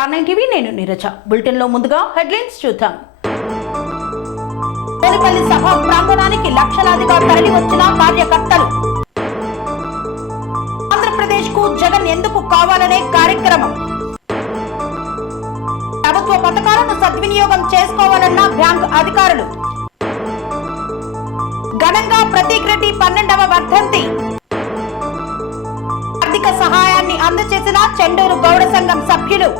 R9 TV నేను Neeraja. Bulletin లో ముందుగా హెడ్లైన్స్ చూద్దాం. పోలిపల్లి సభ ప్రాంగణానికి లక్షలాదిగా తరలి వచ్చిన కార్యకర్తలు. ఆంధ్రప్రదేశ్ కు జగన్ ఎందుకు కావాలనే కార్యక్రమం. ప్రభుత్వ పథకాలను సద్వినియోగం చేసుకోవాలన్న బ్యాంక్ అధికారులు. ఘనంగా ప్రతీక్ రెడ్డి 12వ వర్ధంతి. ఆర్థిక సహాయాన్ని అందజేసిన చెండూరు గౌడ సంఘం సభ్యులు.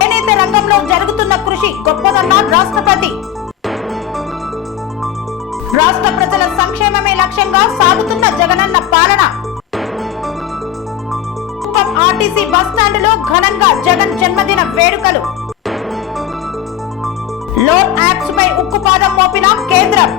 చేనేత రంగంలో జరుగుతున్న కృషి గొప్పదన్న రాష్ట్రపతి. రాష్ట్ర ప్రజల సంక్షేమమే లక్ష్యంగా సాగుతున్న జగనన్న పాలన. కుప్పం ఆర్టీసీ బస్టాండ్ లో ఘనంగా జగన్ జన్మదిన వేడుకలు. లోన్ యాక్ట్స్ పై ఉక్కుపాదం మోపిన కేంద్రం.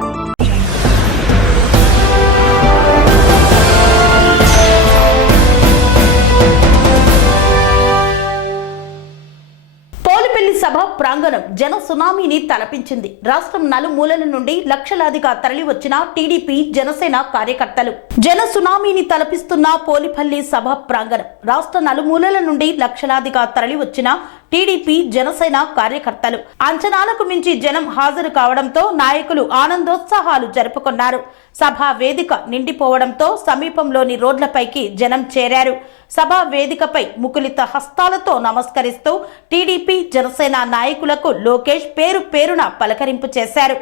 సభ ప్రాంగణం జన సునామీని తలపించింది. రాష్ట్రం నలుమూలల నుండి లక్షలాదిగా తరలి వచ్చిన టీడీపీ జనసేన కార్యకర్తలు. జన సునామీని తలపిస్తున్న పోలిపల్లి సభ ప్రాంగణం. రాష్ట్ర నలుమూలల నుండి లక్షలాదిగా తరలి వచ్చిన టీడీపీ జనసేన కార్యకర్తలు. అంచనాలకు మించి జనం హాజరు కావడంతో నాయకులు ఆనందోత్సాహాలు జరుపుకున్నారు. సభా వేదిక నిండిపోవడంతో సమీపంలోని రోడ్లపైకి జనం చేరారు. సభా వేదికపై ముకులిత హస్తాలతో నమస్కరిస్తూ టీడీపీ జనసేన నాయకులకు లోకేష్ పేరు పేరున పలకరింపు చేశారు.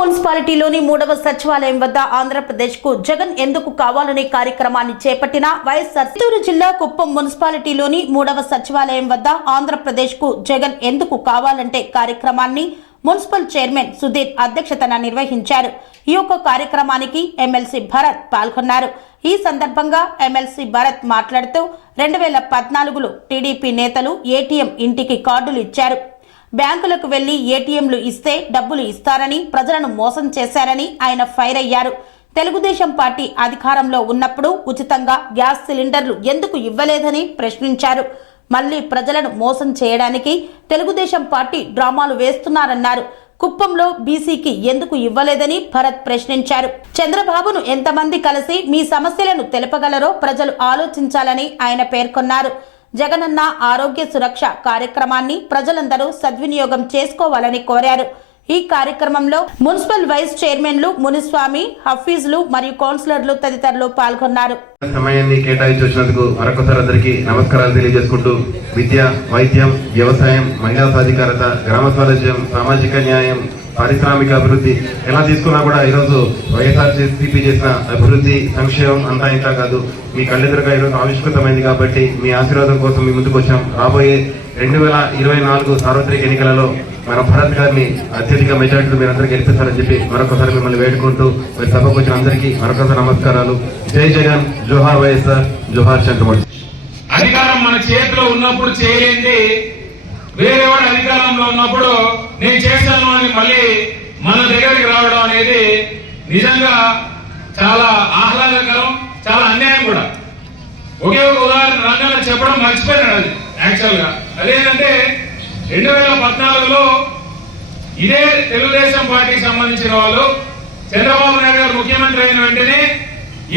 మున్సిపాలిటీలోని 3వ సచివాలయం వద్ద ఆంధ్రప్రదేశ్ కు జగన్ ఎందుకు కావాలనే కార్యక్రమాన్ని చేపట్టిన వైఎస్ఆర్. చిత్తూరు జిల్లా కుప్పం మున్సిపాలిటీలోని 3వ సచివాలయం వద్ద ఆంధ్రప్రదేశ్ కు జగన్ ఎందుకు కావాలంటే కార్యక్రమాన్ని మున్సిపల్ చైర్మన్ సుధీర్ అధ్యక్షతన నిర్వహించారు. ఈ యొక్క కార్యక్రమానికి ఎమ్మెల్సీ భరత్ పాల్గొన్నారు. ఈ సందర్భంగా ఎమ్మెల్సీ భరత్ మాట్లాడుతూ 2014లో టీడీపీ నేతలు ఏటీఎం ఇంటికి కార్డులు ఇచ్చారు. బ్యాంకులకు వెళ్లి ఏటీఎంలు ఇస్తే డబ్బులు ఇస్తారని ప్రజలను మోసం చేశారని ఆయన ఫైర్ అయ్యారు. తెలుగుదేశం పార్టీ అధికారంలో ఉన్నప్పుడు ఉచితంగా గ్యాస్ సిలిండర్లు ఎందుకు ఇవ్వలేదని ప్రశ్నించారు. మళ్లీ ప్రజలను మోసం చేయడానికి తెలుగుదేశం పార్టీ డ్రామాలు వేస్తున్నారన్నారు. కుప్పంలో బీసీకి ఎందుకు ఇవ్వలేదని భరత్ ప్రశ్నించారు. చంద్రబాబును ఎంతమంది కలిసి మీ సమస్యలను తెలపగలరో ప్రజలు ఆలోచించాలని ఆయన పేర్కొన్నారు. జగనన్న ఆరోగ్య సురక్ష కార్యక్రమాన్ని ప్రజలందరూ సద్వినియోగం చేసుకోవాలని కోరారు. ఈ కార్యక్రమంలో మున్సిపల్ వైస్ చైర్మన్లు మునిస్వామి, హఫీజులు మరియు కౌన్సిలర్లు తదితరులు పాల్గొన్నారు. సమయాన్ని కేటాయించి వచ్చినందుకు మరొకసారి అందరికీ నమస్కారాలు తెలియజేసుకుంటూ విద్య, వైద్యం, వ్యవసాయం, మహిళా సాధికారత, గ్రామ స్వరాజ్యం, సామాజిక న్యాయం, పారిశ్రామిక అభివృద్ధి ఎలా తీసుకున్నా కూడా ఈరోజు వైఎస్ఆర్సీపీ చేసిన అభివృద్ధి సంక్షేమం అంతా ఇంతా కాదు, మీ కళ్ళెదురుగా ఈరోజు ఆవిష్కృతమైంది. కాబట్టి మీ ఆశీర్వాదం కోసం మీ ముందుకు వచ్చాం. రాబోయే 2024 సార్వత్రిక ఎన్నికలలో మన భరత్ గారిని అత్యధిక మెజార్టీలు మీరు అందరూ గెలిపిస్తారని చెప్పి మరొకసారి మిమ్మల్ని వేడుకుంటూ మరి సభకు వచ్చిన అందరికీ మరొకసారి నమస్కారాలు. జై జగన్, జోహార్ వైఎస్ఆర్, జోహార్ చంద్రబాబు. అధికారం మన చేతిలో ఉన్నప్పుడు చేయలేండి, వేరేవాడు అధికారంలో ఉన్నప్పుడు నేను చేశాను అని మళ్ళీ మన దగ్గరికి రావడం అనేది నిజంగా చాలా ఆహ్లాదకరం, చాలా అన్యాయం కూడా. ఒకే ఒక ఉదాహరణ రంగంలో చెప్పడం మర్చిపోయాడు. అది యాక్చువల్గా అదేంటంటే 2014లో ఇదే తెలుగుదేశం పార్టీకి సంబంధించిన వాళ్ళు చంద్రబాబు నాయుడు గారు ముఖ్యమంత్రి అయిన వెంటనే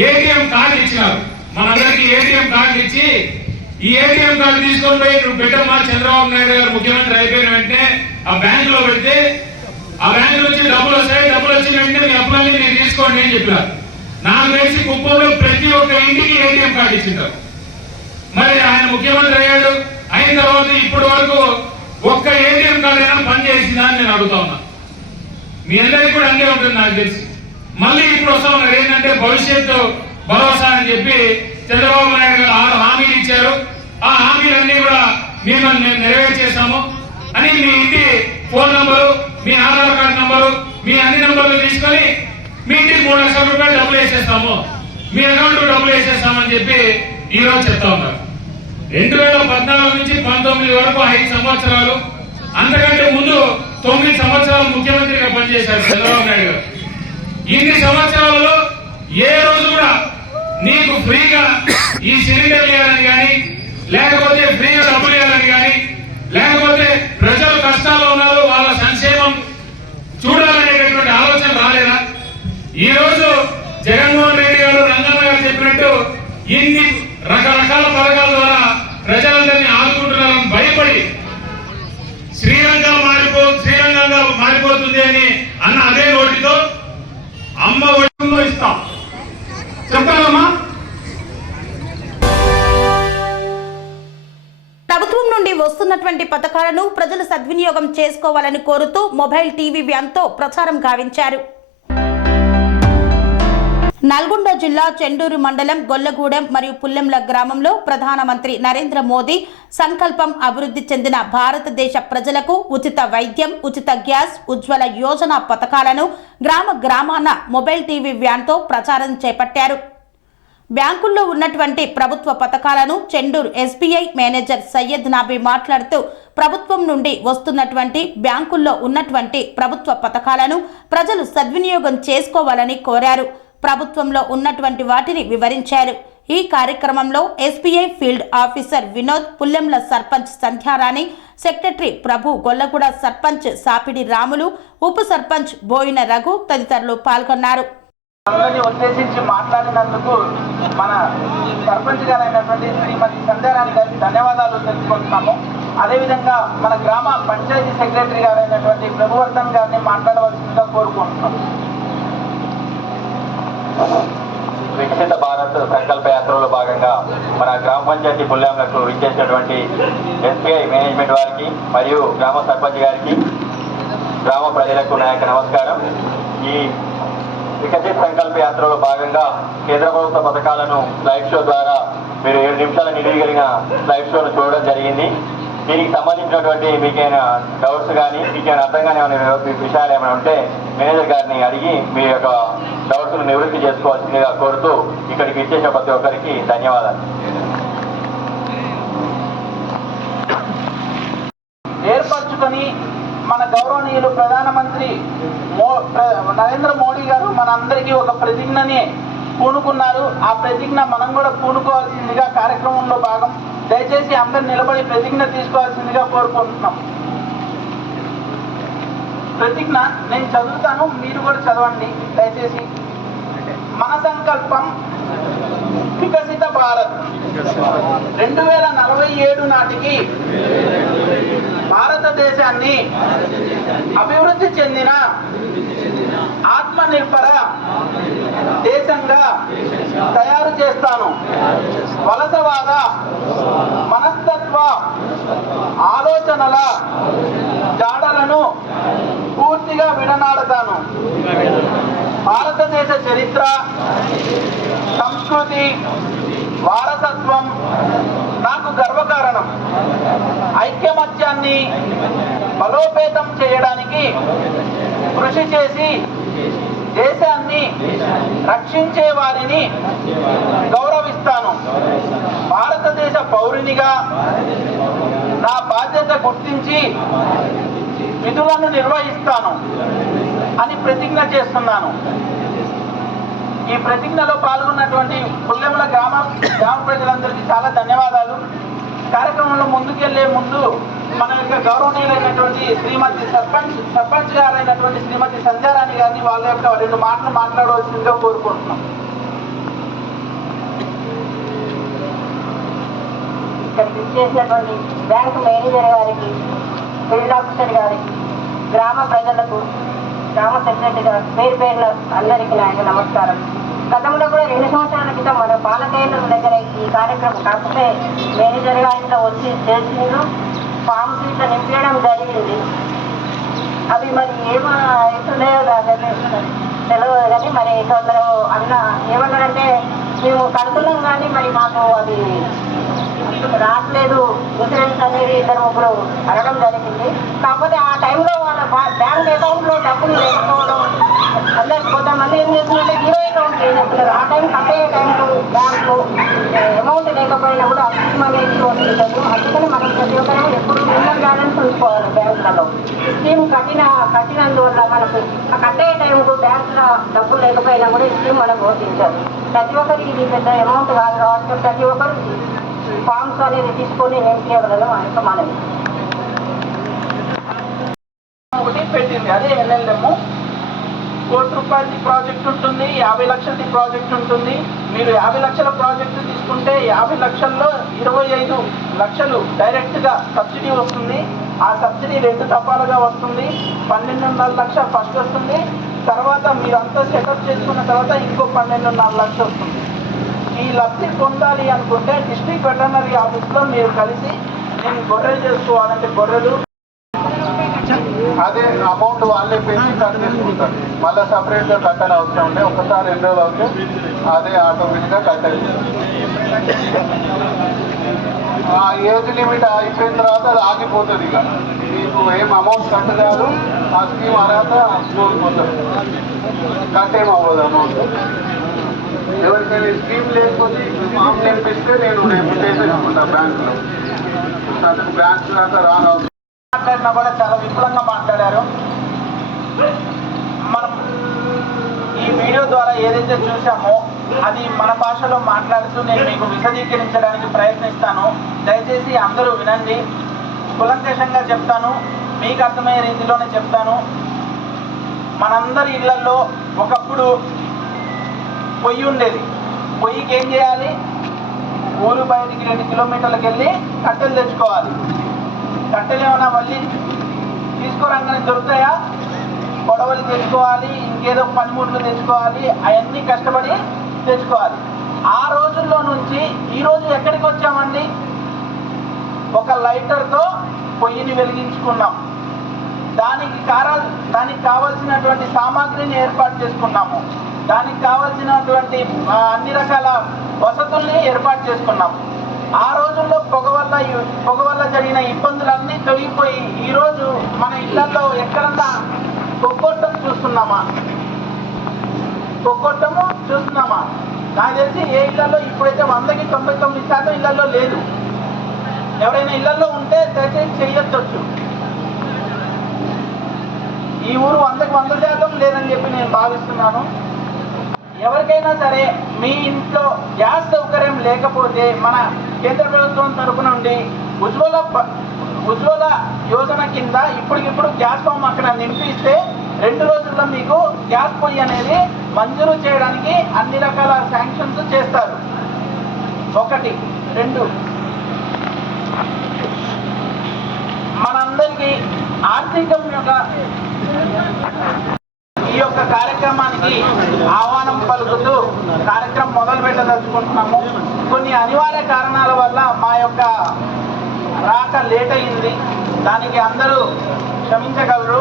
ఏటీఎం కార్డు ఇచ్చినారు. మనందరికీ ఏటీఎం కార్డు ఇచ్చి ఈ ఏటీఎం కార్డు తీసుకొని పోయి నువ్వు పెట్టమ్మా, చంద్రబాబు నాయుడు గారు ముఖ్యమంత్రి అయిపోయిన వెంటనే ఆ బ్యాంక్ లో పెడితే ఆ బ్యాంకు నుంచి డబ్బులు వస్తాయి, డబ్బులు వచ్చిన వెంటనే మీ అప్పులన్నీ మీరు తీసుకోండి అని చెప్పారు. నాకు తెలిసి కుప్పంలో ప్రతి ఒక్క ఇంటికి ఏటీఎం కార్డు ఇచ్చింటారు. మరి ఆయన ముఖ్యమంత్రి అయ్యాడు, అయిన తర్వాత ఇప్పటి వరకు ఒక్క ఏటీఎం కార్డు అయినా పనిచేసిందా అని నేను అడుగుతా ఉన్నా. మీ అందరికీ కూడా అంతే ఉంటుంది నాకు తెలిసి. మళ్ళీ ఇప్పుడు వస్తా ఉన్నారు ఏంటంటే భవిష్యత్తు భరోసా అని చెప్పి చంద్రబాబు నాయుడు గారు 6 హామీలు ఇచ్చారు. ఆ హామీలన్నీ కూడా మేము నెరవేర్చేస్తాము అని మీ ఇంటి ఫోన్ నంబరు, మీ ఆధార్ కార్డు నంబరు, మీ అన్ని నంబర్లు తీసుకొని మీ ఇంటికి 3 లక్షల రూపాయలు డబ్బులు వేసేస్తాము, మీ అకౌంట్ డబ్బులు వేసేస్తామని చెప్పి ఈరోజు చెప్తా ఉన్నారు. 2014 నుంచి 19 వరకు 5 సంవత్సరాలు, అంతకంటే ముందు 9 సంవత్సరాలు ముఖ్యమంత్రిగా పనిచేశారు చంద్రబాబు నాయుడు గారు. ఇన్ని సంవత్సరాలలో ఏ రోజు కూడా నీకు ఫ్రీగా ఈ సిలిండర్ ఇవ్వాలని కానీ, లేకపోతే ఫ్రీగా డబ్బులు ఇవ్వాలని కానీ, లేకపోతే ప్రజలు కష్టాల్లో ఉన్నారు వాళ్ళ సంక్షేమం చూడాలనేటటువంటి ఆలోచన రాలేదా? ఈ రోజు జగన్మోహన్ రెడ్డి గారు, రంగన్న గారు చెప్పినట్టు ఇన్ని రకరకాల పథకాల ద్వారా ప్రజలందరినీ ఆదుకుంటున్నారని భయపడి శ్రీరంగంగా మారిపోతుంది అని అన్న అదే నోటితో అమ్మ ఒడిలో ఇస్తాం చెప్పాలమ్మా. ప్రభుత్వం నుండి వస్తున్నటువంటి పథకాలను ప్రజలు సద్వినియోగం చేసుకోవాలని కోరుతూ మొబైల్ టీవీ వ్యాన్తో ప్రచారం గావించారు. నల్గొండ జిల్లా చెండూరు మండలం గొల్లగూడెం మరియు పుల్లెంల గ్రామంలో ప్రధానమంత్రి నరేంద్ర మోదీ సంకల్పం అభివృద్ధి చెందిన భారతదేశ ప్రజలకు ఉచిత వైద్యం, ఉచిత గ్యాస్, ఉజ్వల యోజన పథకాలను గ్రామాన మొబైల్ టీవీ వ్యాన్తో ప్రచారం చేపట్టారు. బ్యాంకుల్లో ఉన్నటువంటి ప్రభుత్వ పథకాలను చెండూరు ఎస్బీఐ మేనేజర్ సయ్యద్ నాబీ మాట్లాడుతూ ప్రభుత్వం నుండి వస్తున్నటువంటి బ్యాంకుల్లో ఉన్నటువంటి ప్రభుత్వ పథకాలను ప్రజలు సద్వినియోగం చేసుకోవాలని కోరారు. ప్రభుత్వంలో ఉన్నటువంటి వాటిని వివరించారు. ఈ కార్యక్రమంలో SBI field officer Vinod, Pullemla sarpanch Sandhyarani, secretary Prabhu, Gollaguda sarpanch Sapidi Ramulu, ఉప సర్పంచ్ బోయిన రఘు తదితరులు పాల్గొన్నారు. అందరినీ ఉద్దేశించి మాట్లాడినందుకు మన సర్పంచ్ గారైనటువంటి శ్రీమతి సంధ్యారాణి గారికి ధన్యవాదాలు తెలుసుకుంటున్నాము. అదేవిధంగా మన గ్రామ పంచాయతీ సెక్రటరీ గారైనటువంటి ప్రభువర్ధన్ గారిని మాట్లాడవలసిందిగా కోరుకుంటున్నాం. వికసిత భారత్ సంకల్ప యాత్రలో భాగంగా మన గ్రామ పంచాయతీ పుల్యాంలకు ఇచ్చేసినటువంటి ఎస్బీఐ మేనేజ్మెంట్ వారికి మరియు గ్రామ సర్పంచ్ గారికి, గ్రామ ప్రజలకు నా యొక్క నమస్కారం. ఈ వికసిత సంకల్ప యాత్రలో భాగంగా కేంద్ర ప్రభుత్వ పథకాలను లైవ్ షో ద్వారా మీరు 7 నిమిషాల నిడిగలిగిన లైవ్ షోను చూడడం జరిగింది. దీనికి సంబంధించినటువంటి మీకైనా డౌట్స్ కానీ, మీకైనా అర్థం కానీ ఏమైనా విషయాలు ఏమైనా ఉంటే మేనేజర్ గారిని అడిగి మీ యొక్క డౌట్స్ను నివృత్తి చేసుకోవాల్సిందిగా కోరుతూ ఇక్కడికి ఇచ్చేసిన ప్రతి ఒక్కరికి ధన్యవాదాలు. ఏర్పరచుకొని మన గౌరవనీయులు ప్రధానమంత్రి నరేంద్ర మోడీ గారు మనందరికీ ఒక ప్రతిజ్ఞని పూనుకున్నారు. ఆ ప్రతిజ్ఞ మనం కూడా పూనుకోవాల్సిందిగా కార్యక్రమంలో భాగం. దయచేసి అందరు నిలబడి ప్రతిజ్ఞ తీసుకోవాల్సిందిగా కోరుకుంటున్నాం. ప్రతిజ్ఞ నేను చదువుతాను, మీరు కూడా చదవండి దయచేసి. మన సంకల్పం వికసిత భారత్ 2047 నాటికి భారతదేశాన్ని అభివృద్ధి చెందిన ఆత్మనిర్భర దేశంగా తయారు చేస్తాను. వలసవాద మనస్తత్వ ఆలోచనల జాడలను పూర్తిగా విడనాడతాను. భారతదేశ చరిత్ర, సంస్కృతి, వారసత్వం నాకు గర్వకారణం. ఐక్యమత్యాన్ని బలోపేతం చేయడానికి కృషి చేసి దేశాన్ని రక్షించే వారిని గౌరవిస్తాను. భారతదేశ పౌరునిగా నా బాధ్యత గుర్తించి విధులను నిర్వహిస్తాను అని ప్రతిజ్ఞ చేస్తున్నాను. ఈ ప్రతిజ్ఞలో పాల్గొన్నటువంటి పుల్లెంల గ్రామ ప్రజలందరికీ చాలా ధన్యవాదాలు. కార్యక్రమంలో ముందుకెళ్లే ముందు మన యొక్క గౌరవనీయులైనటువంటి శ్రీమతి సర్పంచ్ గారైనటువంటి శ్రీమతి సంధ్యారాణి గారిని వాళ్ళ యొక్క 2 మాటలు మాట్లాడవలసిందిగా కోరుకుంటున్నాం. ఇక్కడికి ఇచ్చేసినటువంటి బ్యాంకు మేనేజర్ గారికి, ఫీల్డ్ ఆఫీసర్ గారికి, గ్రామ ప్రజలకు, గ్రామ సెక్రటరీ గారు పేరు పేరున అందరికీ నా యొక్క నమస్కారం. గతంలో కూడా 2 సంవత్సరాల క్రితం మన పాలకేంద్రం దగ్గర ఈ కార్యక్రమం కాకపోతే మేనేజర్ గారితో వచ్చి చేసిండ్రు, ఫామ్స్ ఇట్లా నింపేయడం జరిగింది. అవి మరి ఏమవుతున్నాయో తెలియదు కానీ మరి కొందరు ఏమన్నారంటే మేము కడుతున్నాం కానీ మరి మాకు అది రావట్లేదు, ఇన్సూరెన్స్ అనేది 2-3 అడగడం జరిగింది. కాకపోతే ఆ టైంలో వాళ్ళ బ్యాంక్ అకౌంట్లో డబ్బులు లేకపోవడం, అందరికి కొంతమంది ఏం చేస్తుందంటే 0 అకౌంట్ చేస్తున్నారు. ఆ టైం కట్టే టైంకు బ్యాంకు అమౌంట్ లేకపోయినా కూడా స్కీమ్ అనేది వస్తుంటారు. అందుకని మనం ప్రతి ఒక్కరు ఎప్పుడు మినిమం బ్యాలెన్స్ ఉంచుకోవాలి బ్యాంకులలో. స్కీమ్ కట్టినందువల్ల మనకు కట్టే టైంకు బ్యాంకులో డబ్బులు లేకపోయినా కూడా ఈ స్కీమ్ మనకు వర్తించారు. ప్రతి ఒక్కరికి ఇది పెద్ద అమౌంట్ కాదు కాబట్టి ప్రతి ఒక్కరు ఫామ్స్ అనేది తీసుకొని నింపి ఇవ్వగలరు మనకు మనది. ఒకటి పెట్టింది అదే ఎన్ఎల్ఎం. ₹1,00,00,000 ప్రాజెక్ట్ ఉంటుంది, 50 లక్షలది ప్రాజెక్ట్ ఉంటుంది. మీరు 50 లక్షల ప్రాజెక్టు తీసుకుంటే 50 లక్షల్లో 25 లక్షలు డైరెక్ట్గా సబ్సిడీ వస్తుంది. ఆ సబ్సిడీ 2 దఫాలుగా వస్తుంది. 12.5 లక్షలు ఫస్ట్ వస్తుంది. తర్వాత మీరు అంతా సెటప్ చేసుకున్న తర్వాత ఇంకో 12.5 లక్షలు వస్తుంది. ఈ లబ్ధి పొందాలి అనుకుంటే డిస్ట్రిక్ట్ వెటర్నరీ ఆఫీస్లో మీరు కలిసి నేను గొర్రెలు చేసుకోవాలంటే గొర్రెలు అదే అమౌంట్ వాళ్ళే పెంచి కట్ చేసుకుంటారు. మళ్ళీ సపరేట్గా కట్టాలి అవసరం ఉండే ఒకసారి 2 రోజులు అవుతే అదే ఆటోమేటిక్గా కట్ అవుతుంది. ఆ ఏజ్ లిమిట్ అయిపోయిన తర్వాత అది ఆగిపోతుంది. ఇక మీకు ఏం అమౌంట్ కట్టలేదు, ఆ స్కీమ్ అర్హత కోల్పోతుంది, కట్ ఏం అవ్వదు అమౌంట్. ఎవరికైనా స్కీమ్ లేకపోతే ఫామ్ నింపిస్తే నేను రేపు చేసేసుకుంటా బ్యాంకులో. అందుకు బ్యాంకు దాకా రానవసరం. మాట్లాడినా కూడా చాలా విపులంగా మాట్లాడారు. మనం ఈ వీడియో ద్వారా ఏదైతే చూసామో అది మన భాషలో మాట్లాడుతూ నేను మీకు విశదీకరించడానికి ప్రయత్నిస్తాను. దయచేసి అందరూ వినండి. కులంకషంగా చెప్తాను, మీకు అర్థమయ్యే రీతిలోనే చెప్తాను. మనందరి ఇళ్లలో ఒకప్పుడు పొయ్యి ఉండేది. పొయ్యికి ఏం చేయాలి? ఊరు బయటికి 2 కిలోమీటర్లకు వెళ్ళి కట్టెలు తెచ్చుకోవాలి. కట్టెలు ఏమైనా మళ్ళీ తీసుకోరంగానే దొరుకుతాయా? గొడవలు తెచ్చుకోవాలి, ఇంకేదో పనిముట్లు తెచ్చుకోవాలి, అవన్నీ కష్టపడి తెచ్చుకోవాలి. ఆ రోజుల్లో నుంచి ఈరోజు ఎక్కడికి వచ్చామండి? ఒక లైటర్తో పొయ్యిని వెలిగించుకున్నాం. దానికి కావాల్సినటువంటి సామాగ్రిని ఏర్పాటు చేసుకున్నాము. దానికి కావాల్సినటువంటి అన్ని రకాల వసతుల్ని ఏర్పాటు చేసుకున్నాము. ఆ రోజుల్లో పొగ వల్ల జరిగిన ఇబ్బందులన్నీ తొలగిపోయి ఈరోజు మన ఇళ్లలో ఎక్కడన్నా కొక్కొట్టం చూస్తున్నామా? నాకు తెలిసి ఏ ఇళ్లలో ఇప్పుడైతే 100కి 99% ఇళ్లలో లేదు. ఎవరైనా ఇళ్లలో ఉంటే దయచేసి చేయొచ్చు. ఈ ఊరు 100కి 100% లేదని చెప్పి నేను భావిస్తున్నాను. ఎవరికైనా సరే మీ ఇంట్లో గ్యాస్ సౌకర్యం లేకపోతే మన కేంద్ర ప్రభుత్వం తరపు నుండి ఉజ్వల యోజన కింద ఇప్పటికిప్పుడు గ్యాస్ ఫామ్ అక్కడ నింపిస్తే 2 రోజుల్లో మీకు గ్యాస్ పొయ్యి అనేది మంజూరు చేయడానికి అన్ని రకాల శాంక్షన్స్ చేస్తారు. 1, 2 మనందరికీ ఆర్థికం ఈ యొక్క కార్యక్రమానికి ఆహ్వానం పలుకుతూ కార్యక్రమం మొదలు పెట్టదలుచుకుంటున్నాము. కొన్ని అనివార్య కారణాల వల్ల మా యొక్క రాక లేట్ అయింది. దానికి అందరూ క్షమించగలరు.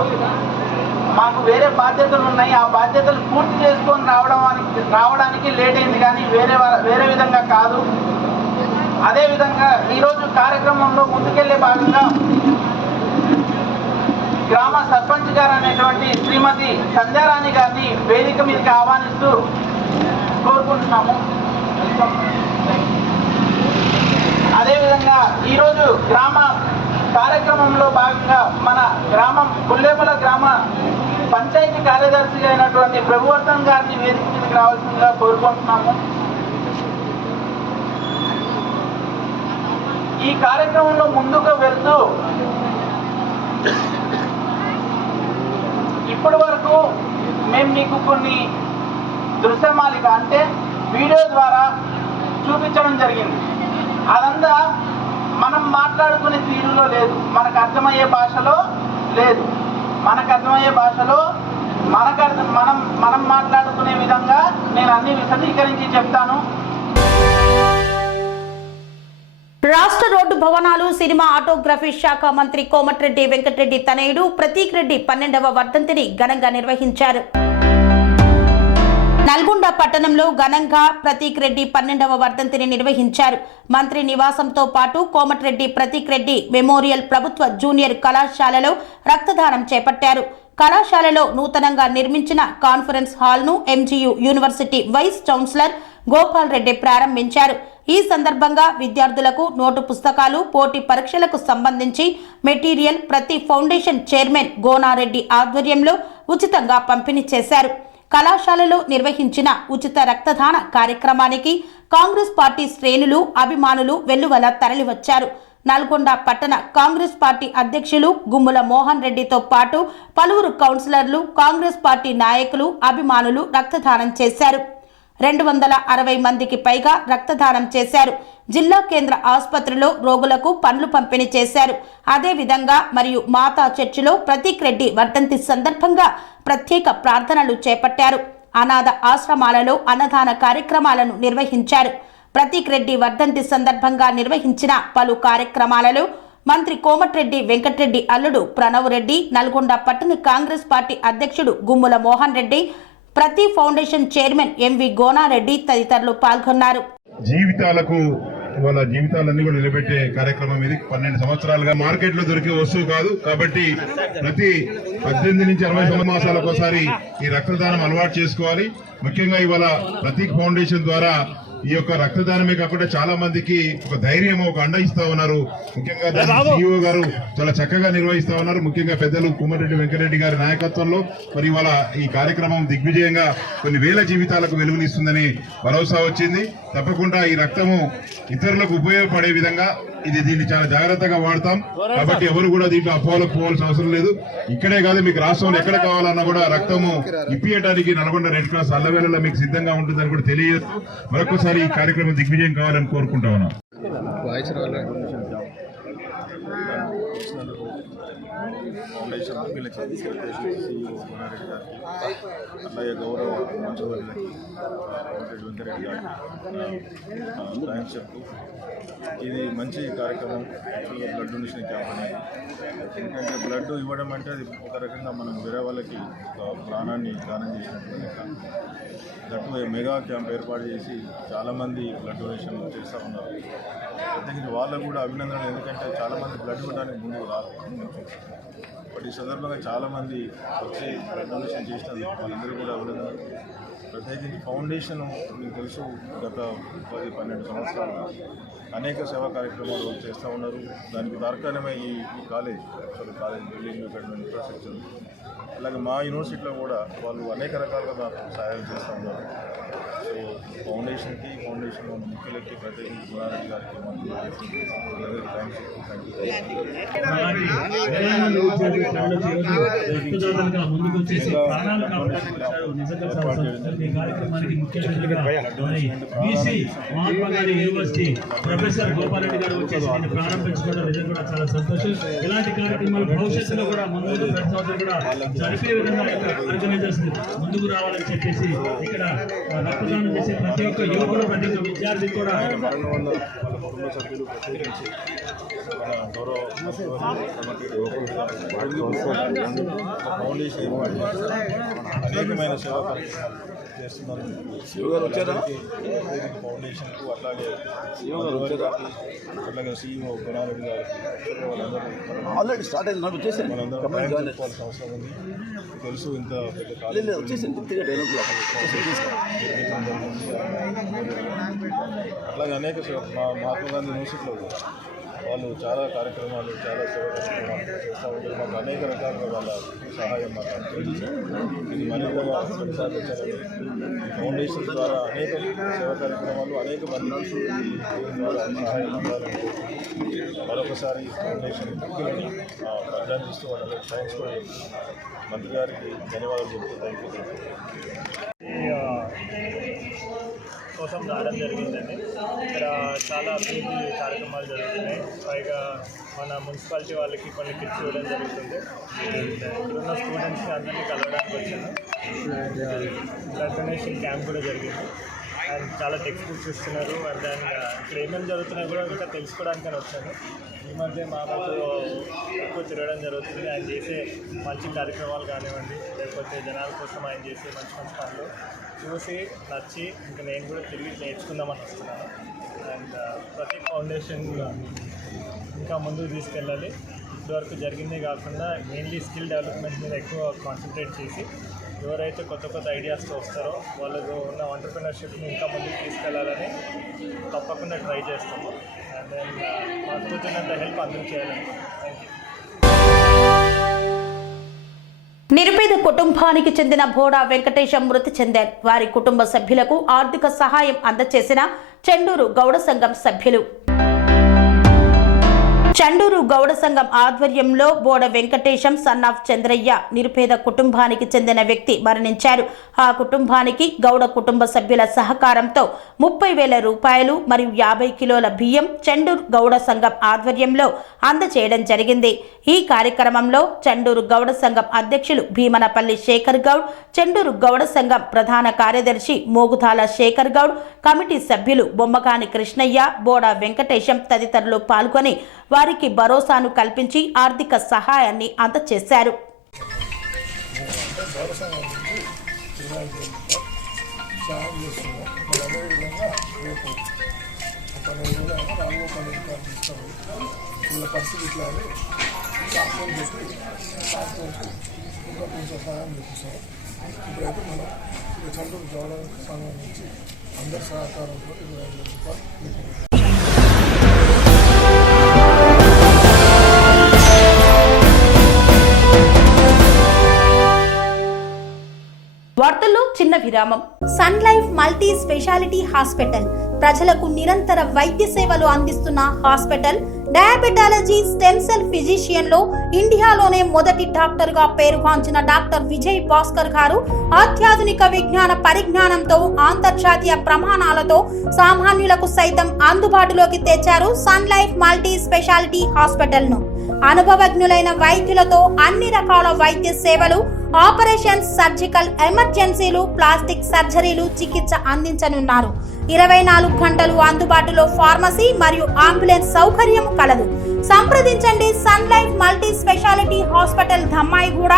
మాకు వేరే బాధ్యతలు ఉన్నాయి. ఆ బాధ్యతలు పూర్తి చేసుకొని రావడానికి లేట్ అయింది, కానీ వేరే విధంగా కాదు. అదేవిధంగా ఈరోజు కార్యక్రమంలో ముందుకెళ్లే భాగంగా గ్రామ సర్పంచ్ గారు అనేటువంటి శ్రీమతి సంధ్యారాణి గారిని వేదిక మీదకి ఆహ్వానిస్తూ కోరుకుంటున్నాము. అదేవిధంగా ఈరోజు గ్రామ కార్యక్రమంలో భాగంగా మన గ్రామం పుల్లేముల గ్రామ పంచాయతీ కార్యదర్శి అయినటువంటి ప్రభువర్ధన్ గారిని వేదిక మీదకి రావాల్సిందిగా కోరుకుంటున్నాము. ఈ కార్యక్రమంలో ముందుకు వెళ్తూ ఇప్పటి వరకు మేము మీకు కొన్ని దృశ్యమాలిక అంటే వీడియో ద్వారా చూపించడం జరిగింది. అదంతా మనం మాట్లాడుకునే తీరులో లేదు, మనకు అర్థమయ్యే భాషలో లేదు. మనకు అర్థమయ్యే భాషలో మనం మాట్లాడుకునే విధంగా నేను అన్ని విశదీకరించి చెప్తాను. రాష్ట్ర రోడ్డు భవనాలు సినిమా ఆటోగ్రఫీ శాఖ మంత్రి కోమటిరెడ్డి వెంకటరెడ్డి తనయుడు ప్రతీక్ రెడ్డి 12వ వర్ధంతిని ఘనంగా నిర్వహించారు. నల్గొండ పట్టణంలో ఘనంగా ప్రతీక్ రెడ్డి 12వ వర్ధంతిని నిర్వహించారు. మంత్రి నివాసంతో పాటు కోమటిరెడ్డి ప్రతీక్ రెడ్డి మెమోరియల్ ప్రభుత్వ జూనియర్ కళాశాలలో రక్తదానం చేపట్టారు. కళాశాలలో నూతనంగా నిర్మించిన కాన్ఫరెన్స్ హాల్ను MGU university vice chancellor Gopal Reddy ప్రారంభించారు. ఈ సందర్భంగా విద్యార్థులకు నోటు పుస్తకాలు, పోటీ పరీక్షలకు సంబంధించి మెటీరియల్ ప్రతి ఫౌండేషన్ చైర్మన్ గోనారెడ్డి ఆధ్వర్యంలో ఉచితంగా పంపిణీ చేశారు. కళాశాలలో నిర్వహించిన ఉచిత రక్తదాన కార్యక్రమానికి కాంగ్రెస్ పార్టీ శ్రేణులు, అభిమానులు వెల్లువల తరలివచ్చారు. నల్గొండ పట్టణ కాంగ్రెస్ పార్టీ అధ్యక్షులు గుమ్ముల మోహన్ రెడ్డితో పాటు పలువురు కౌన్సిలర్లు, కాంగ్రెస్ పార్టీ నాయకులు, అభిమానులు రక్తదానం చేశారు. 260 మందికి పైగా రక్తదానం చేశారు. జిల్లా కేంద్ర ఆసుపత్రిలో రోగులకు పండ్లు పంపిణీ చేశారు. అదేవిధంగా మరియు మాతా చర్చిలో ప్రతీక్ రెడ్డి వర్ధంతి సందర్భంగా ప్రత్యేక ప్రార్థనలు చేపట్టారు. అనాథ ఆశ్రమాలలో అన్నదాన కార్యక్రమాలను నిర్వహించారు. ప్రతీక్ రెడ్డి వర్ధంతి సందర్భంగా నిర్వహించిన పలు కార్యక్రమాలలో మంత్రి కోమటిరెడ్డి వెంకటరెడ్డి అల్లుడు ప్రణవ్ రెడ్డి, నల్గొండ పట్టణ కాంగ్రెస్ పార్టీ అధ్యక్షుడు గుమ్ముల మోహన్ రెడ్డి, ప్రతి ఫౌండేషన్ చైర్మన్ ఎంవి గోనారెడ్డి తదితరులు పాల్గొన్నారు. వాళ్ళ జీవితాలన్నీ కూడా నిలబెట్టే కార్యక్రమం ఇది. 12 సంవత్సరాలుగా మార్కెట్ లో దొరికే వస్తువు కాదు కాబట్టి ప్రతి 18 నుంచి 60 మాసాలకు ఒకసారి ఈ రక్తదానం అలవాటు చేసుకోవాలి. ముఖ్యంగా ఇవాళ ప్రతీక్ ఫౌండేషన్ ద్వారా ఈ యొక్క రక్తదానమే కాకుండా చాలా మందికి ఒక ధైర్యం, ఒక అండ ఇస్తా ఉన్నారు. ముఖ్యంగా CEO గారు చాలా చక్కగా నిర్వహిస్తా ఉన్నారు. ముఖ్యంగా పెద్దలు కోమటిరెడ్డి వెంకటరెడ్డి గారి నాయకత్వంలో మరి ఇవాళ ఈ కార్యక్రమం దిగ్విజయంగా కొన్ని వేల జీవితాలకు వెలుగునిస్తుందని భరోసా వచ్చింది. తప్పకుండా ఈ రక్తము ఇతరులకు ఉపయోగపడే విధంగా దీన్ని చాలా జాగ్రత్తగా వాడతాం కాబట్టి ఎవరు కూడా దీంట్లో అపోహలకు పోవాల్సిన అవసరం లేదు. ఇక్కడే కాదు, మీకు రాష్ట్రంలో ఎక్కడ కావాలన్నా కూడా రక్తము ఇప్పియడానికి నల్గొండ రెడ్ క్రాస్ అల్లవేళలో మీకు సిద్ధంగా ఉంటుందని కూడా తెలియజేస్తూ మరొకసారి ఈ కార్యక్రమం దిగ్విజయం కావాలని కోరుకుంటా ఉన్నాం. ఫౌండేషన్ వీళ్ళకి CEO గోనారెడ్డి గారికి, అలాగే గౌరవ మంత్రివర్యులకి వెంకరెడ్డి గారికి థ్యాంక్స్ చెప్తూ ఇది మంచి కార్యక్రమం. యాక్చువల్గా బ్లడ్ డొనేషన్ క్యాంప్ అనేది, ఎందుకంటే బ్లడ్ ఇవ్వడం అంటే అది ఒక రకంగా మనం వేరే వాళ్ళకి ఒక ప్రాణాన్ని దానం చేసినట్టు లెక్క. దట్టు మెగా క్యాంప్ ఏర్పాటు చేసి చాలామంది బ్లడ్ డొనేషన్ చేస్తూ ఉన్నారు. ప్రత్యేకించి వాళ్ళకు కూడా అభినందనలు, ఎందుకంటే చాలామంది బ్లడ్ ఇవ్వడానికి ముందుకు రాదు. బట్ ఈ సందర్భంగా చాలామంది వచ్చి బ్లడ్ డొనేషన్ చేసినందుకు వాళ్ళందరూ కూడా అభినందనలు. ప్రత్యేకించి ఫౌండేషన్ మీకు తెలుసు గత 10-12 సంవత్సరాలుగా అనేక సేవా కార్యక్రమాలు చేస్తూ ఉన్నారు. దానికి తార్కాణమే ఈ college, actual college building, infrastructure. అలాగే మా యూనివర్సిటీలో కూడా వాళ్ళు అనేక రకాలుగా నాకు సహాయం చేస్తూ ఉన్నారు. సో ఫౌండేషన్ ముఖ్యులకి ప్రత్యేకించి గోనారెడ్డి గారికి ముందుకు వచ్చేసి ప్రాణాలు కాపాడుతున్నారు. నిజంగా కార్యక్రమానికి మహాత్మా గాంధీ యూనివర్సిటీ ప్రొఫెసర్ గోపాల్ రెడ్డి గారు వచ్చేసి దీన్ని ప్రారంభించుకోవడం నిజంగా కూడా చాలా సంతోషం. ఇలాంటి కార్యక్రమాలు భవిష్యత్తులో కూడా ముందు ప్రతి సంవత్సరం కూడా జరిపే విధంగా ఆర్గనైజర్స్ ముందుకు రావాలని చెప్పేసి ఇక్కడ రక్తదానం చేసే ప్రతి ఒక్క యువకుడు, ప్రతి ఒక్క విద్యార్థి కూడా కుటుంబ సభ్యులు ప్రత్యేకించి మన గౌరవ ఫౌండేషన్ అనేకమైన సేవా కార్యక్రమాలు చేస్తున్నారు. ఫౌండేషన్కు అలాగే CEO గోనారెడ్డి గారికి ఆల్రెడీ స్టార్ట్ అయింది. మనందరం చెప్పుకోవాల్సిన అవసరం ఉంది. తెలుసు ఇంత పెద్ద కాలేజ్ అట్లాగే అనేక మహాత్మా గాంధీ యూనివర్సిటీలో వాళ్ళు చాలా కార్యక్రమాలు, చాలా సేవా కార్యక్రమాలు చేస్తూ ఉంటారు. మాకు అనేక రకాలుగా వాళ్ళ సహాయం మాకు అందించారు. ఇది మరింతగా కొనసాగించాలని ఈ ఫౌండేషన్ ద్వారా అనేక సేవా కార్యక్రమాలు, అనేక మందికి ద్వారా సహాయం అందాలని మరొకసారి ఫౌండేషన్ ముఖ్యులని అభినందిస్తూ వాళ్ళకి థ్యాంక్స్ కూడా మంత్రి గారికి ధన్యవాదాలు చెప్తూ థ్యాంక్ యూ కోసం రావడం జరిగిందండి. ఇక్కడ చాలా అభివృద్ధి కార్యక్రమాలు జరుగుతున్నాయి. పైగా మన మున్సిపాలిటీ వాళ్ళకి కొన్ని కిట్స్ ఇవ్వడం జరుగుతుంది. ఇక్కడున్న స్టూడెంట్స్ని అందరినీ కలవడానికి వచ్చాను. బ్లడ్ డొనేషన్ క్యాంప్ కూడా జరిగింది. అండ్ చాలా టెక్స్ట్ బుక్స్ ఇస్తున్నారు. అండ్ దాని ఇక్కడ ఏమేమి జరుగుతున్నాయో కూడా ఇంకా తెలుసుకోవడానికి అని వచ్చాను. ఈ మధ్య మాకు ఎక్కువ తిరగడం జరుగుతుంది. ఆయన చేసే మంచి కార్యక్రమాలు కానివ్వండి, లేకపోతే జనాల కోసం ఆయన చేసే మంచి మంచి పనులు చూసి నచ్చి ఇంకా నేను కూడా తిరిగి నేర్చుకుందామని వస్తున్నాను. అండ్ ప్రతి ఫౌండేషన్ ఇంకా ముందుకు తీసుకెళ్ళాలి. ఇదివరకు జరిగిందే కాకుండా మెయిన్లీ స్కిల్ డెవలప్మెంట్ మీద ఎక్కువ కాన్సన్ట్రేట్ చేసి ఎవరైతే కొత్త కొత్త ఐడియాస్తో వస్తారో వాళ్ళకు ఉన్న ఎంటర్‌ప్రెన్యూర్‌షిప్ని ఇంకా ముందుకు తీసుకెళ్లాలని తప్పకుండా ట్రై చేస్తాము. అండ్ దెన్ మాకు తోచినంత హెల్ప్ అందరూ చేయాలని. Thank you. నిరుపేద కుటుంబానికి చెందిన బోడా వెంకటేశం మృతి చెందారు. వారి కుటుంబ సభ్యులకు ఆర్థిక సహాయం అందజేసిన చెండూరు గౌడ సంఘం సభ్యులు. చండూరు గౌడ సంఘం ఆధ్వర్యంలో బోడ వెంకటేశం సన్ ఆఫ్ చంద్రయ్య నిరుపేద కుటుంబానికి చెందిన వ్యక్తి మరణించారు. ఆ కుటుంబానికి గౌడ కుటుంబ సభ్యుల సహకారంతో 30,000 రూపాయలు మరియు 50 కిలోల బియ్యం చండూరు గౌడ సంఘం ఆధ్వర్యంలో అందజేయడం జరిగింది. ఈ కార్యక్రమంలో చండూరు గౌడ సంఘం అధ్యక్షులు భీమనపల్లి శేఖర్ గౌడ్, చండూరు గౌడ సంఘం ప్రధాన కార్యదర్శి మోగుతాల శేఖర్ గౌడ్, కమిటీ సభ్యులు బొమ్మకాని కృష్ణయ్య, బోడా వెంకటేశం తదితరులు పాల్గొని వారికి భరోసాను కల్పించి ఆర్థిక సహాయాన్ని అందజేశారు. ఇప్పుడైతే మనం చండూరు గౌడ సంఘం నుంచి అందరి సహకారంతో 25,000 రూపాయలు. వార్తల్లో చిన్న విరామం. Sun Life multi speciality hospital ప్రజలకు నిరంతర వైద్య సేవలు అందిస్తున్న hospital. Diabetology, stem cell physician లో ఇండియాలోనే మొదటి డాక్టర్ గా పేరుగాంచిన డాక్టర్ విజయ్ భాస్కర్ గారు అత్యాధునిక విజ్ఞాన పరిజ్ఞానంతో అంతర్జాతీయ ప్రమాణాలతో సామాన్యులకు సైతం అందుబాటులోకి తెచ్చారు Sun Life multi speciality hospital ను. అనుభవజ్ఞులైన వైద్యులతో అన్ని రకాల వైద్య సేవలు, ఆపరేషన్స్, సర్జికల్ ఎమర్జెన్సీలు, ప్లాస్టిక్ సర్జరీలు, చికిత్స అందించనున్నారు. 24 గంటలు అందుబాటులో ఫార్మసీ మరియు అంబులెన్స్ సౌకర్యం కలదు. సంప్రదించండి Sun Life multi speciality hospital, Dammaiguda.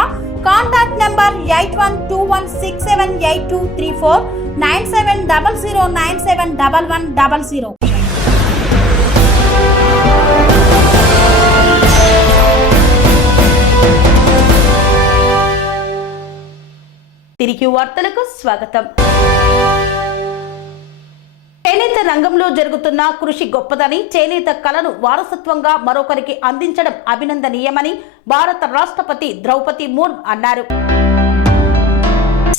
Contact number 8121678234, 9700971100. తిరిగి వార్తలకు స్వాగతం. చేనేత రంగంలో జరుగుతున్న కృషి గొప్పదని, చేనేత కళను వారసత్వంగా మరొకరికి అందించడం అభినందనీయమని భారత రాష్ట్రపతి ద్రౌపది ముర్ము అన్నారు.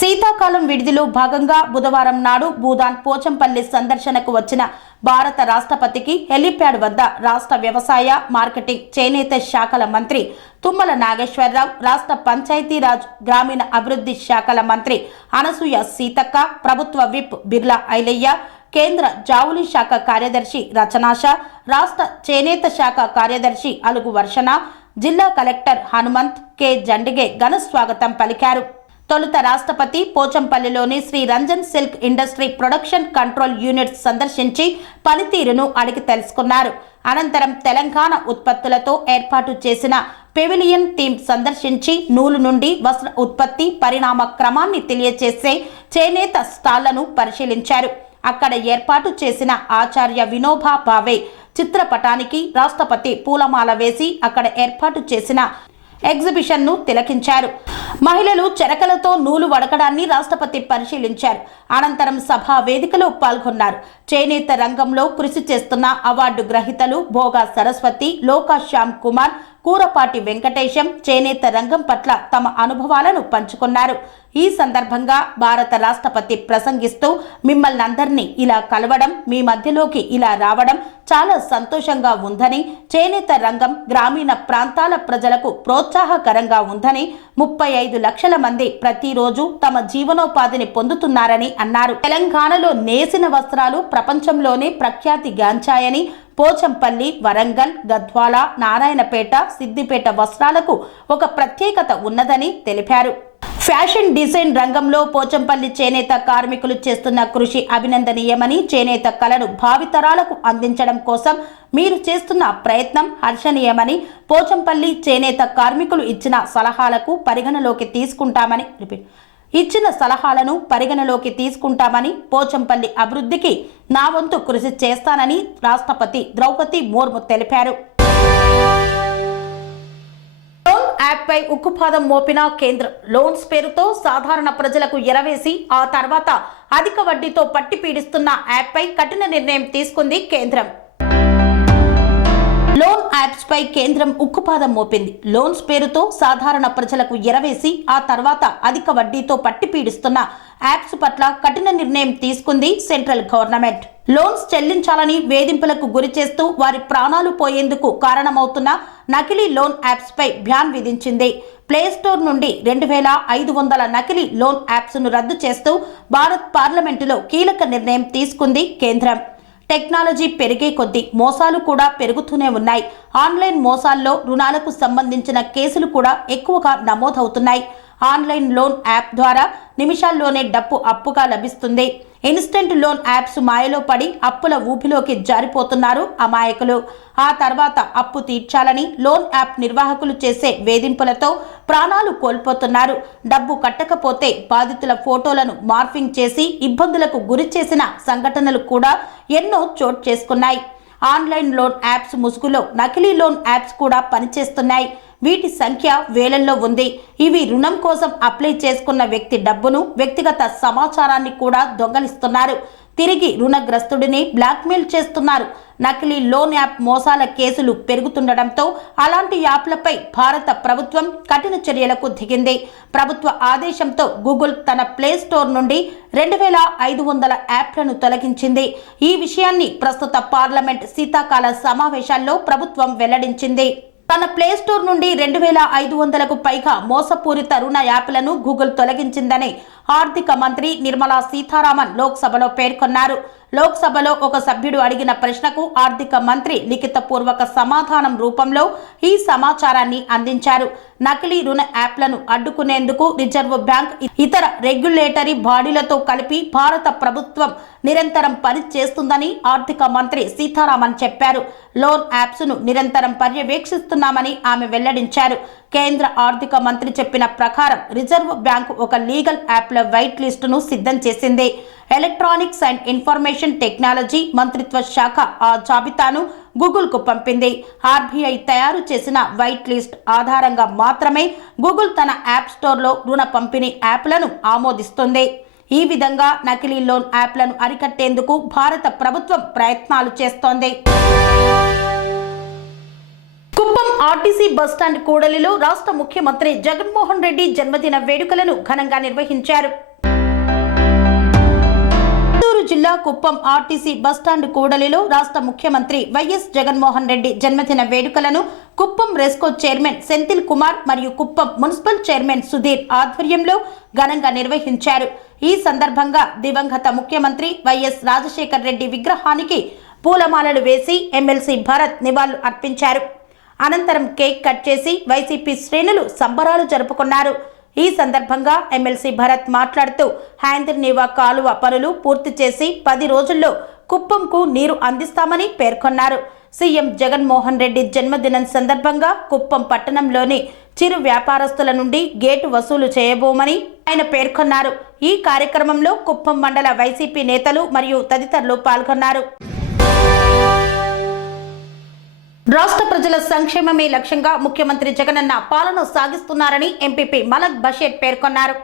శీతాకాలం విడిదిలో భాగంగా బుధవారం నాడు భూదాన్ పోచంపల్లి సందర్శనకు వచ్చిన భారత రాష్ట్రపతికి హెలిప్యాడ్ వద్ద రాష్ట్ర వ్యవసాయ, మార్కెటింగ్, చేనేత శాఖల మంత్రి తుమ్మల నాగేశ్వరరావు, రాష్ట్ర పంచాయతీరాజ్, గ్రామీణ అభివృద్ధి శాఖల మంత్రి అనసూయ సీతక్క, ప్రభుత్వ విప్ బిర్లా ఐలయ్య, కేంద్ర జావులి శాఖ కార్యదర్శి రచనాష, రాష్ట్ర చేనేత శాఖ కార్యదర్శి అలుగు వర్షణ, జిల్లా కలెక్టర్ హనుమంత్ కె జండిగే ఘన స్వాగతం పలికారు. తొలుత రాష్ట్రపతి పోచంపల్లిలోని Shri Ranjan silk industry production control unit సందర్శించి పనితీరును అడిగి తెలుసుకున్నారు. అనంతరం తెలంగాణ ఉత్పత్తులతో ఏర్పాటు చేసిన పెవిలియన్ థీమ్ సందర్శించి నూలు నుండి వస్త్ర ఉత్పత్తి పరిణామ క్రమాన్ని తెలియజేసే చేనేత స్టాళ్లను పరిశీలించారు. అక్కడ ఏర్పాటు చేసిన ఆచార్య వినోబా భావే చిత్రపటానికి రాష్ట్రపతి పూలమాల వేసి అక్కడ ఏర్పాటు చేసిన ఎగ్జిబిషన్ ను తిలకించారు. మహిళలు చెరకలతో నూలు వడకడాన్ని రాష్ట్రపతి పరిశీలించారు. అనంతరం సభా వేదికలో పాల్గొన్నారు. చేనేత రంగంలో కృషి చేస్తున్న అవార్డు గ్రహీతలు భోగా సరస్వతి, లోకా శ్యామ్ కుమార్, కూరపాటి వెంకటేశం చేనేత రంగం పట్ల తమ అనుభవాలను పంచుకున్నారు. ఈ సందర్భంగా భారత రాష్ట్రపతి ప్రసంగిస్తూ, మిమ్మల్ని అందరినీ ఇలా కలవడం, మీ మధ్యలోకి ఇలా రావడం చాలా సంతోషంగా ఉందని, చేనేత రంగం గ్రామీణ ప్రాంతాల ప్రజలకు ప్రోత్సాహకరంగా ఉందని, 35 లక్షల మంది ప్రతిరోజు తమ జీవనోపాధిని పొందుతున్నారని అన్నారు. తెలంగాణలో నేసిన వస్త్రాలు ప్రపంచంలోనే ప్రఖ్యాతి గాంచాయని, పోచంపల్లి, వరంగల్, గద్వాల, నారాయణపేట, సిద్దిపేట వస్త్రాలకు ఒక ప్రత్యేకత ఉన్నదని తెలిపారు. ఫ్యాషన్ డిజైన్ రంగంలో పోచంపల్లి చేనేత కార్మికులు చేస్తున్న కృషి అభినందనీయమని, చేనేత కళను భావితరాలకు అందించడం కోసం మీరు చేస్తున్న ప్రయత్నం హర్షణీయమని, పోచంపల్లి చేనేత కార్మికులు ఇచ్చిన సలహాలను పరిగణలోకి తీసుకుంటామని, పోచంపల్లి అభివృద్ధికి నా వంతు కృషి చేస్తానని రాష్ట్రపతి ద్రౌపది ముర్ము తెలిపారు. యాప్పై ఉక్కుపాదం మోపిన కేంద్రం. లోన్స్ పేరుతో సాధారణ ప్రజలకు ఎరవేసి ఆ తర్వాత అధిక వడ్డీతో పట్టి పీడిస్తున్న యాప్పై కఠిన నిర్ణయం తీసుకుంది కేంద్రం. లోన్ యాప్స్ పై కేంద్రం ఉక్కుపాదం మోపింది. లోన్స్ పేరుతో సాధారణ ప్రజలకు ఎరవేసి ఆ తర్వాత అధిక వడ్డీతో పట్టి పీడిస్తున్న యాప్స్ పట్ల కఠిన నిర్ణయం తీసుకుంది సెంట్రల్ గవర్నమెంట్. లోన్స్ చెల్లించాలని వేధింపులకు గురి చేస్తూ వారి ప్రాణాలు పోయేందుకు కారణమవుతున్న నకిలీ లోన్ యాప్స్ పై బ్యాన్ విధించింది. ప్లేస్టోర్ నుండి 2500 నకిలీ లోన్ యాప్స్ ను రద్దు చేస్తూ భారత్ పార్లమెంటులో కీలక నిర్ణయం తీసుకుంది కేంద్రం. టెక్నాలజీ పెరిగే కొద్దీ మోసాలు కూడా పెరుగుతూనే ఉన్నాయి. ఆన్లైన్ మోసాల్లో రుణాలకు సంబంధించిన కేసులు కూడా ఎక్కువగా నమోదవుతున్నాయి. ఆన్లైన్ లోన్ యాప్ ద్వారా నిమిషాల్లోనే డబ్బు అప్పుగా లభిస్తుంది. ఇన్స్టెంట్ లోన్ యాప్స్ మాయలో పడి అప్పుల ఊపిలోకి జారిపోతున్నారు అమాయకులు. ఆ తర్వాత అప్పు తీర్చాలని లోన్ యాప్ నిర్వాహకులు చేసే వేధింపులతో ప్రాణాలు కోల్పోతున్నారు. డబ్బు కట్టకపోతే బాధితుల ఫోటోలను మార్ఫింగ్ చేసి ఇబ్బందులకు గురి చేసిన సంఘటనలు కూడా ఎన్నో చోటు చేసుకున్నాయి. ఆన్లైన్ లోన్ యాప్స్ ముసుగులో నకిలీ లోన్ యాప్స్ కూడా పనిచేస్తున్నాయి. వీటి సంఖ్య వేలల్లో ఉంది. ఇవి రుణం కోసం అప్లై చేసుకున్న వ్యక్తి డబ్బును, వ్యక్తిగత సమాచారాన్ని కూడా దొంగలిస్తున్నారు. తిరిగి రుణగ్రస్తుడిని బ్లాక్మెయిల్ చేస్తున్నారు. నకిలీ లోన్ యాప్ మోసాల కేసులు పెరుగుతుండటంతో అలాంటి యాప్లపై భారత ప్రభుత్వం కఠిన చర్యలకు దిగింది. ప్రభుత్వ ఆదేశంతో గూగుల్ తన ప్లే స్టోర్ నుండి 2500 యాప్లను తొలగించింది. ఈ విషయాన్ని ప్రస్తుత పార్లమెంట్ శీతాకాల సమావేశాల్లో ప్రభుత్వం వెల్లడించింది. తన ప్లే స్టోర్ నుండి 2500కు పైగా మోసపూరిత రుణ యాప్లను గూగుల్ తొలగించిందని ఆర్థిక మంత్రి నిర్మలా సీతారామన్ లోక్సభలో పేర్కొన్నారు. లోక్సభలో ఒక సభ్యుడు అడిగిన ప్రశ్నకు ఆర్థిక మంత్రి లిఖితపూర్వక సమాధానం రూపంలో ఈ సమాచారాన్ని అందించారు. నకిలీ రుణ యాప్లను అడ్డుకునేందుకు రిజర్వ్ బ్యాంక్ ఇతర రెగ్యులేటరీ బాడీలతో కలిపి భారత ప్రభుత్వం నిరంతరం పని చేస్తుందని ఆర్థిక మంత్రి సీతారామన్ చెప్పారు. లోన్ యాప్స్ ను నిరంతరం పర్యవేక్షిస్తున్నామని ఆమె వెల్లడించారు. కేంద్ర ఆర్థిక మంత్రి చెప్పిన ప్రకారం రిజర్వ్ బ్యాంకు ఒక లీగల్ యాప్ల వైట్ లిస్టును సిద్ధం చేసింది. ఎలక్ట్రానిక్స్ అండ్ ఇన్ఫర్మేషన్ టెక్నాలజీ మంత్రిత్వ శాఖ ఆ జాబితాను గూగుల్కు పంపింది. ఆర్బీఐ తయారు చేసిన వైట్ లిస్ట్ ఆధారంగా మాత్రమే గూగుల్ తన యాప్ స్టోర్లో రుణ పంపిణీ యాప్లను ఆమోదిస్తుంది. ఈ విధంగా నకిలీ లోన్ యాప్లను అరికట్టేందుకు భారత ప్రభుత్వం ప్రయత్నాలు చేస్తోంది. కుప్పం ఆర్టీసీ బస్టాండ్ కూడలిలో రాష్ట్ర ముఖ్యమంత్రి జగన్మోహన్ రెడ్డి జన్మదిన వేడుకలను ఘనంగా నిర్వహించారు. చిత్తూరు జిల్లా కుప్పం ఆర్టీసీ బస్టాండ్ కూడలిలో రాష్ట్ర ముఖ్యమంత్రి వైఎస్ జగన్మోహన్ రెడ్డి జన్మదిన వేడుకలను కుప్పం రెస్కో చైర్మన్ సెంథిల్ కుమార్ మరియు కుప్పం మున్సిపల్ చైర్మన్ సుధీర్ ఆధ్వర్యంలో ఘనంగా నిర్వహించారు. ఈ సందర్భంగా దివంగత ముఖ్యమంత్రి వైఎస్ రాజశేఖర్ రెడ్డి విగ్రహానికి పూలమాలలు వేసి ఎమ్మెల్సీ భరత్ నివాళులు అర్పించారు. అనంతరం కేక్ కట్ చేసి వైసీపీ శ్రేణులు సంబరాలు జరుపుకున్నారు. ఈ సందర్భంగా ఎమ్మెల్సీ భరత్ మాట్లాడుతూ హ్యాందిర్నీవా కాలువ పనులు పూర్తి చేసి 10 రోజుల్లో కుప్పంకు నీరు అందిస్తామని పేర్కొన్నారు. సీఎం జగన్మోహన్ రెడ్డి జన్మదినం సందర్భంగా కుప్పం పట్టణంలోని చిరు వ్యాపారస్తుల నుండి గేటు వసూలు చేయబోమని ఆయన పేర్కొన్నారు. ఈ కార్యక్రమంలో కుప్పం మండల వైసీపీ నేతలు మరియు తదితరులు పాల్గొన్నారు. రాష్ట్ర ప్రజల సంక్షేమమే లక్ష్యంగా ముఖ్యమంత్రి జగనన్న పాలన సాగిస్తున్నారని ఎంపీపీ మలక్ బషీర్ పేర్కొన్నారు.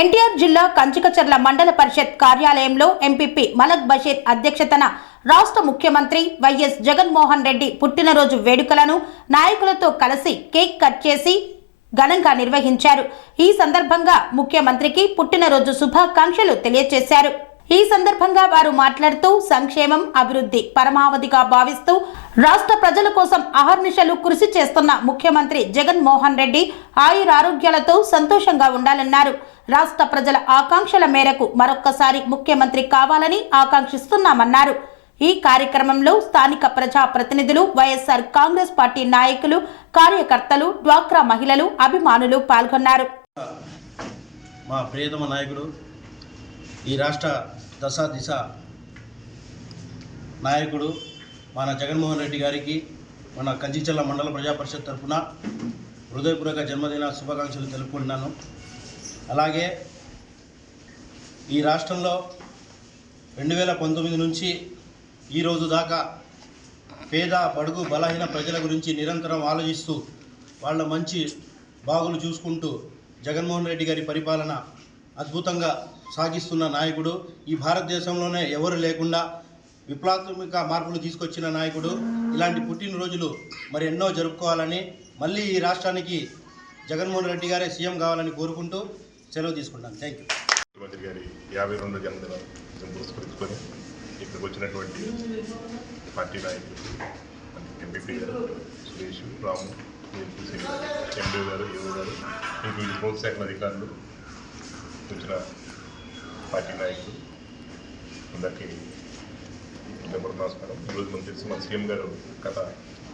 ఎన్టీఆర్ జిల్లా కంచికచర్ల మండల పరిషత్ కార్యాలయంలో ఎంపీపీ మలక్ బషీర్ అధ్యక్షతన రాష్ట్ర ముఖ్యమంత్రి వైఎస్ జగన్మోహన్ రెడ్డి పుట్టినరోజు వేడుకలను నాయకులతో కలిసి కేక్ కట్ చేసి ఘనంగా నిర్వహించారు. ఈ సందర్భంగా ముఖ్యమంత్రికి పుట్టినరోజు శుభాకాంక్షలు తెలియజేశారు. ఈ సందర్భంగా వారు మాట్లాడుతూ సంక్షేమం, అభివృద్ధి పరమావధిగా భావిస్తూ రాష్ట్ర ప్రజల కోసం అహర్నిశలు కృషి చేస్తున్న ముఖ్యమంత్రి జగన్మోహన్ రెడ్డి ఆయురారోగ్యాలతో సంతోషంగా ఉండాలన్నారు. రాష్ట్ర ప్రజల ఆకాంక్షల మేరకు మరొక్కసారి ముఖ్యమంత్రి కావాలని ఆకాంక్షిస్తున్నామన్నారు. ఈ కార్యక్రమంలో స్థానిక ప్రజా ప్రతినిధులు, వైఎస్ఆర్ కాంగ్రెస్ పార్టీ నాయకులు, కార్యకర్తలు, డ్వాక్రా మహిళలు, అభిమానులు పాల్గొన్నారు. మా ప్రియతమ నాయకుడు, ఈ రాష్ట్ర దశ దిశ నాయకుడు మన జగన్మోహన్ రెడ్డి గారికి మన కంచిచర్ల మండల ప్రజా పరిషత్ తరఫున హృదయపూర్వక జన్మదిన శుభాకాంక్షలు తెలుపుకుంటున్నాను. అలాగే ఈ రాష్ట్రంలో 2019 నుంచి ఈ రోజు దాకా పేద బడుగు బలహీన ప్రజల గురించి నిరంతరం ఆలోచిస్తూ వాళ్ళ మంచి బాగులు చూసుకుంటూ జగన్మోహన్ రెడ్డి గారి పరిపాలన అద్భుతంగా సాగిస్తున్న నాయకుడు. ఈ భారతదేశంలోనే ఎవరు లేకుండా విప్లవాత్మక మార్పులు తీసుకొచ్చిన నాయకుడు. ఇలాంటి పుట్టినరోజులు మరి ఎన్నో జరుపుకోవాలని, మళ్ళీ ఈ రాష్ట్రానికి జగన్మోహన్ రెడ్డి గారే సీఎం కావాలని కోరుకుంటూ సెలవు తీసుకుంటాను. Thank you. ముఖ్యమంత్రి గారి 52వ జన్మదినం పురస్కరించుకొని ఇక్కడికి వచ్చినటువంటి పార్టీ నాయకులు ఎంపీపీ గారు, సురేష్, రాము, ఎంపీ గారు, యువ గారు, ఇంకా ఈ ప్రోత్సాహక అధికారులు, వచ్చిన పార్టీ నాయకులు అందరికీ నమస్కారం. ఈరోజు మనం తెలిసి మన సీఎం గారు గత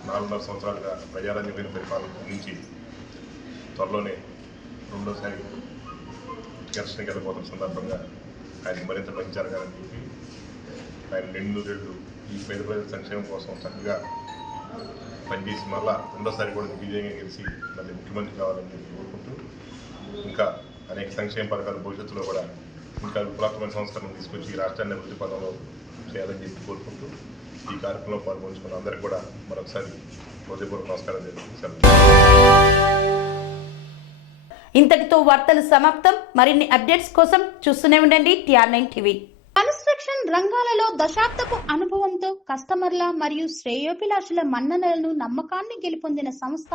4.5 సంవత్సరాలుగా ప్రజారంజకమైన పరిపాలన నుంచి త్వరలోనే రెండోసారి ఎలక్షన్ గెలబోతున్న సందర్భంగా ఆయన మరింత మంచి జరగాలని చెప్పి ఆయన 2 ఏళ్ళు ఈ పేద ప్రజల సంక్షేమం కోసం చక్కగా పనిచేసి మళ్ళా రెండోసారి కూడా విజయంగా గెలిచి మళ్ళీ ముఖ్యమంత్రి కావాలని చెప్పి కోరుకుంటూ ఇంకా అనేక సంక్షేమ పథకాలు భవిష్యత్తులో కూడా ఇంకా విప్లవాత్మక సంస్కరణ తీసుకొచ్చి ఈ రాష్ట్రాన్ని అభివృద్ధి పదంలో చేయాలని చెప్పి కోరుకుంటూ ఈ కార్యక్రమంలో పాల్గొంచుకున్న అందరికీ కూడా మరొకసారి హృదయపూర్వక నమస్కారం తెలుపుతున్నాను. ఇంతటితో వార్తలు సమాప్తం. మరిన్ని అప్డేట్స్ కోసం చూస్తూనే ఉండండి TR9 టీవీ. కన్స్ట్రక్షన్ రంగాలలో దశాబ్దపు అనుభవంతో కస్టమర్ల మరియు శ్రేయోభిలాషుల మన్ననలను నమ్మకాన్ని గెలుపొందిన సంస్థ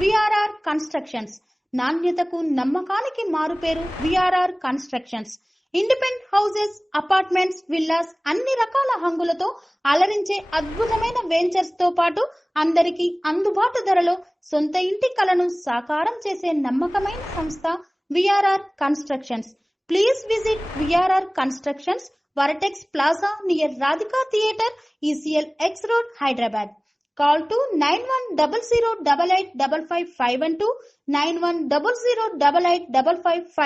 VRR కన్స్ట్రక్షన్స్. నాణ్యతకు నమ్మకానికి మారుపేరు VRR constructions. Independent houses, apartments, villas అన్ని రకాల హంగులతో అలరించే అద్భుతమైన వెంచర్స్ తో పాటు అందరికీ అందుబాటు ధరలో సొంత ఇంటి కలను సాకారం చేసే నమ్మకమైన సంస్థ VRR constructions. Please visit VRR constructions, వరటెక్స్ plaza near Radhika theatre, ECL X Road, Hyderabad. Call to 910088555512 9100885555.